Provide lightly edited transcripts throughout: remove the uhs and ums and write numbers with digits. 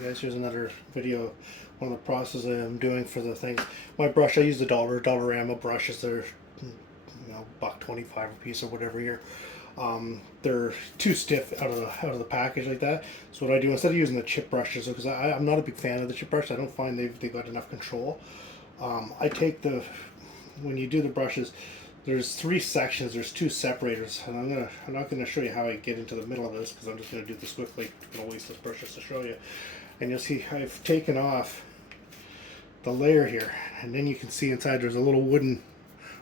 Guys, here's another video. One of the processes I'm doing for the things. My brush, I use the dollar ammo brushes. They're $1.25 a piece or whatever here. They're too stiff out of the package like that. So what I do instead of using the chip brushes, because I'm not a big fan of the chip brush, I don't find they've got enough control. I take when you do the brushes, there's three sections. There's two separators, and I'm not gonna show you how I get into the middle of this because I'm just gonna do this quickly. I'm gonna waste this brush just to show you. And you'll see I've taken off the layer here, and then you can see inside there's a little wooden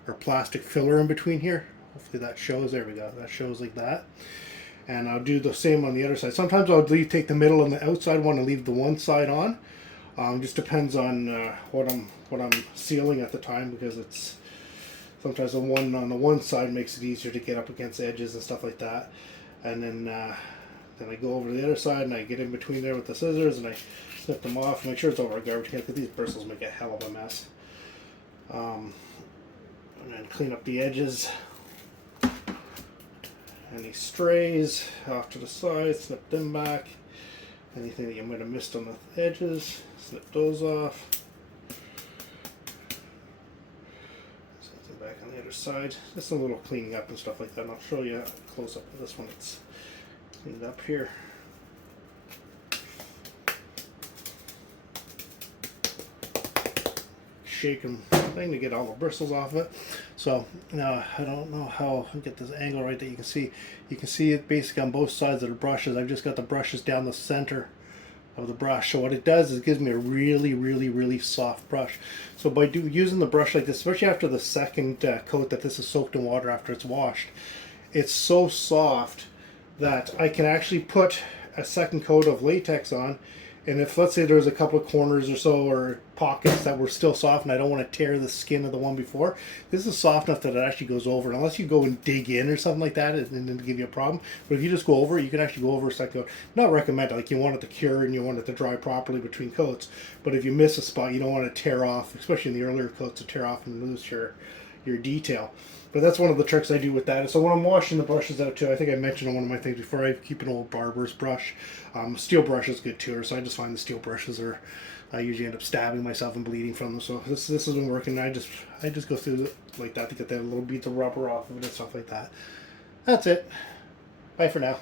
or plastic filler in between here. Hopefully that shows. There we go. That shows like that. And I'll do the same on the other side. Sometimes I'll take the middle and the outside one and leave the one side on. Just depends on what I'm sealing at the time, because it's sometimes the one on the one side makes it easier to get up against edges and stuff like that. And then I go over to the other side and I get in between there with the scissors and I snip them off. Make sure it's over a garbage can because these bristles make a hell of a mess. And then clean up the edges. Any strays off to the side, snip them back. Anything that you might have missed on the edges, snip those off. Something back on the other side. Just a little cleaning up and stuff like that. And I'll show you a close up of this one. It's cleaned up here. Shaking thing to get all the bristles off of it. So now I don't know how to get this angle right that you can see. You can see it basically on both sides of the brushes. I've just got the brushes down the center of the brush. So what it does is it gives me a really soft brush. So by using the brush like this, especially after the second coat that this is soaked in water after it's washed, it's so soft that I can actually put a second coat of latex on. And if, let's say, there's a couple of corners or so or pockets that were still soft and I don't want to tear the skin of the one before, this is soft enough that it actually goes over. Unless you go and dig in or something like that and then give you a problem. But if you just go over it, you can actually go over a second coat. Not recommended. Like, you want it to cure and you want it to dry properly between coats. But if you miss a spot, you don't want to tear off, especially in the earlier coats, to tear off and lose your detail. But that's one of the tricks I do with that. So when I'm washing the brushes out too, I think I mentioned on one of my things before, I keep an old barber's brush. Steel brush is good too, so I just find the steel brushes I usually end up stabbing myself and bleeding from them. So this has been working. I just go through it like that to get that little beads of rubber off of it and stuff like that. That's it. Bye for now.